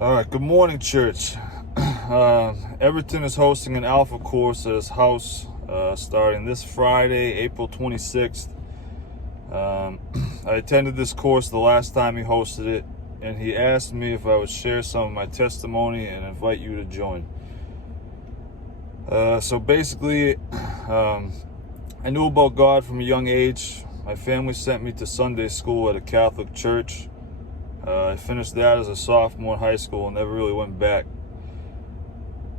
All right, good morning, church. Everton is hosting an Alpha course at his house starting this Friday, April 26th. I attended this course the last time he hosted it, and he asked me if I would share some of my testimony and invite you to join. So basically, I knew about God from a young age. My family sent me to Sunday school at a Catholic church. I finished that as a sophomore in high school and never really went back.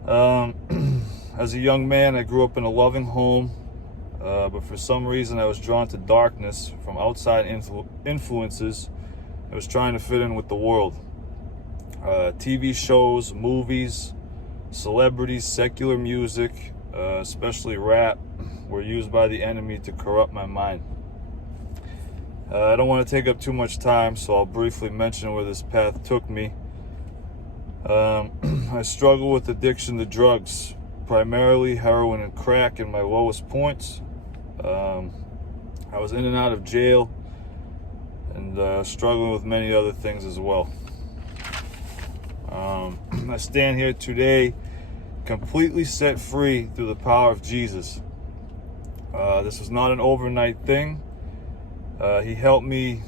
As a young man, I grew up in a loving home, but for some reason I was drawn to darkness from outside influences. I was trying to fit in with the world. TV shows, movies, celebrities, secular music, especially rap, were used by the enemy to corrupt my mind. I don't want to take up too much time, so I'll briefly mention where this path took me. I struggle with addiction to drugs, primarily heroin and crack in my lowest points. I was in and out of jail and struggling with many other things as well. I stand here today completely set free through the power of Jesus. This was not an overnight thing. He helped me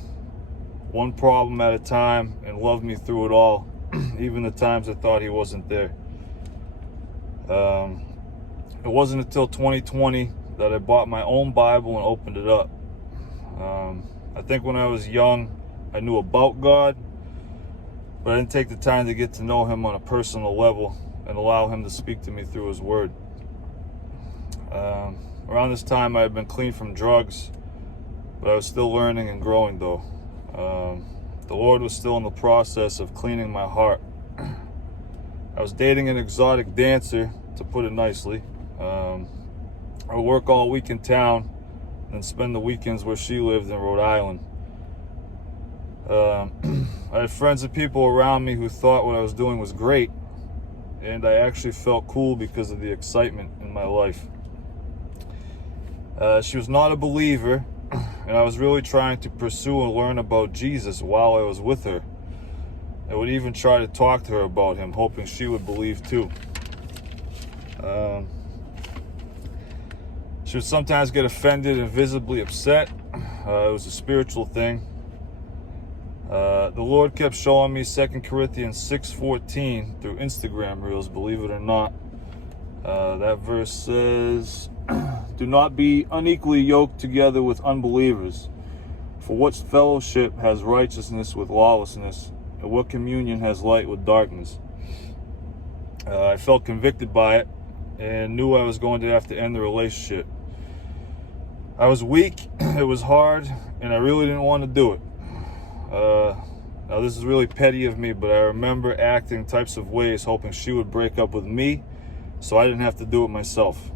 one problem at a time and loved me through it all, even the times I thought he wasn't there. It wasn't until 2020 that I bought my own Bible and opened it up. I think when I was young, I knew about God, but I didn't take the time to get to know him on a personal level and allow him to speak to me through his word. Around this time, I had been clean from drugs, but I was still learning and growing though. The Lord was still in the process of cleaning my heart. I was dating an exotic dancer, to put it nicely. I would work all week in town and spend the weekends where she lived in Rhode Island. I had friends and people around me who thought what I was doing was great, and I actually felt cool because of the excitement in my life. She was not a believer, and I was really trying to pursue and learn about Jesus while I was with her. I would even try to talk to her about him, hoping she would believe too. She would sometimes get offended and visibly upset. It was a spiritual thing. The Lord kept showing me 2 Corinthians 6:14 through Instagram reels, believe it or not. That verse says, "Do not be unequally yoked together with unbelievers. For what fellowship has righteousness with lawlessness? And what communion has light with darkness?" I felt convicted by it and knew I was going to have to end the relationship. I was weak, it was hard, and I really didn't want to do it. Now this is really petty of me, but I remember acting types of ways hoping she would break up with me so I didn't have to do it myself.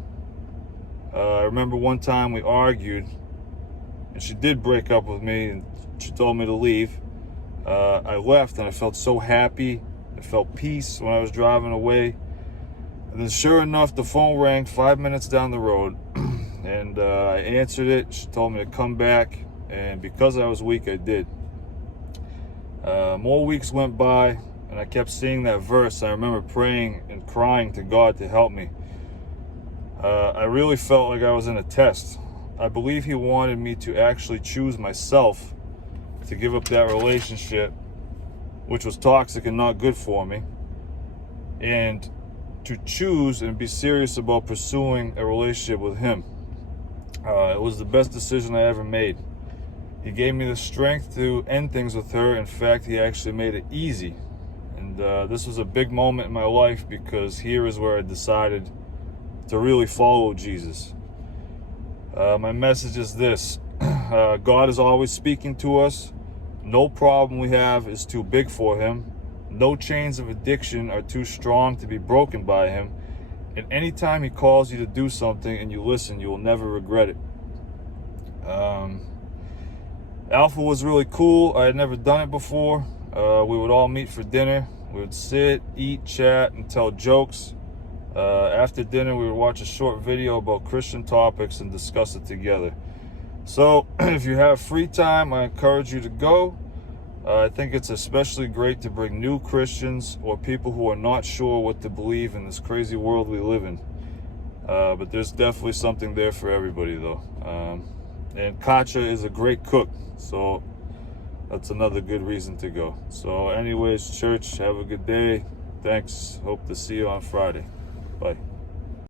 I remember one time we argued and she did break up with me and she told me to leave. I left and I felt so happy. I felt peace when I was driving away. And then sure enough, the phone rang 5 minutes down the road and I answered it. She told me to come back, and because I was weak, I did. More weeks went by and I kept seeing that verse. I remember praying and crying to God to help me. I really felt like I was in a test. I believe he wanted me to actually choose myself to give up that relationship, which was toxic and not good for me, and to choose and be serious about pursuing a relationship with him. It was the best decision I ever made. He gave me the strength to end things with her. In fact, he actually made it easy. And this was a big moment in my life because here is where I decided to really follow Jesus. My message is this. God is always speaking to us. No problem we have is too big for him. No chains of addiction are too strong to be broken by him. And anytime he calls you to do something and you listen, you will never regret it. Alpha was really cool. I had never done it before. We would all meet for dinner. We would sit, eat, chat, and tell jokes. After dinner, we would watch a short video about Christian topics and discuss it together. So if you have free time, I encourage you to go. I think it's especially great to bring new Christians or people who are not sure what to believe in this crazy world we live in. But there's definitely something there for everybody, though. And Katja is a great cook, so that's another good reason to go. So anyways, church, have a good day. Thanks. Hope to see you on Friday. Bye.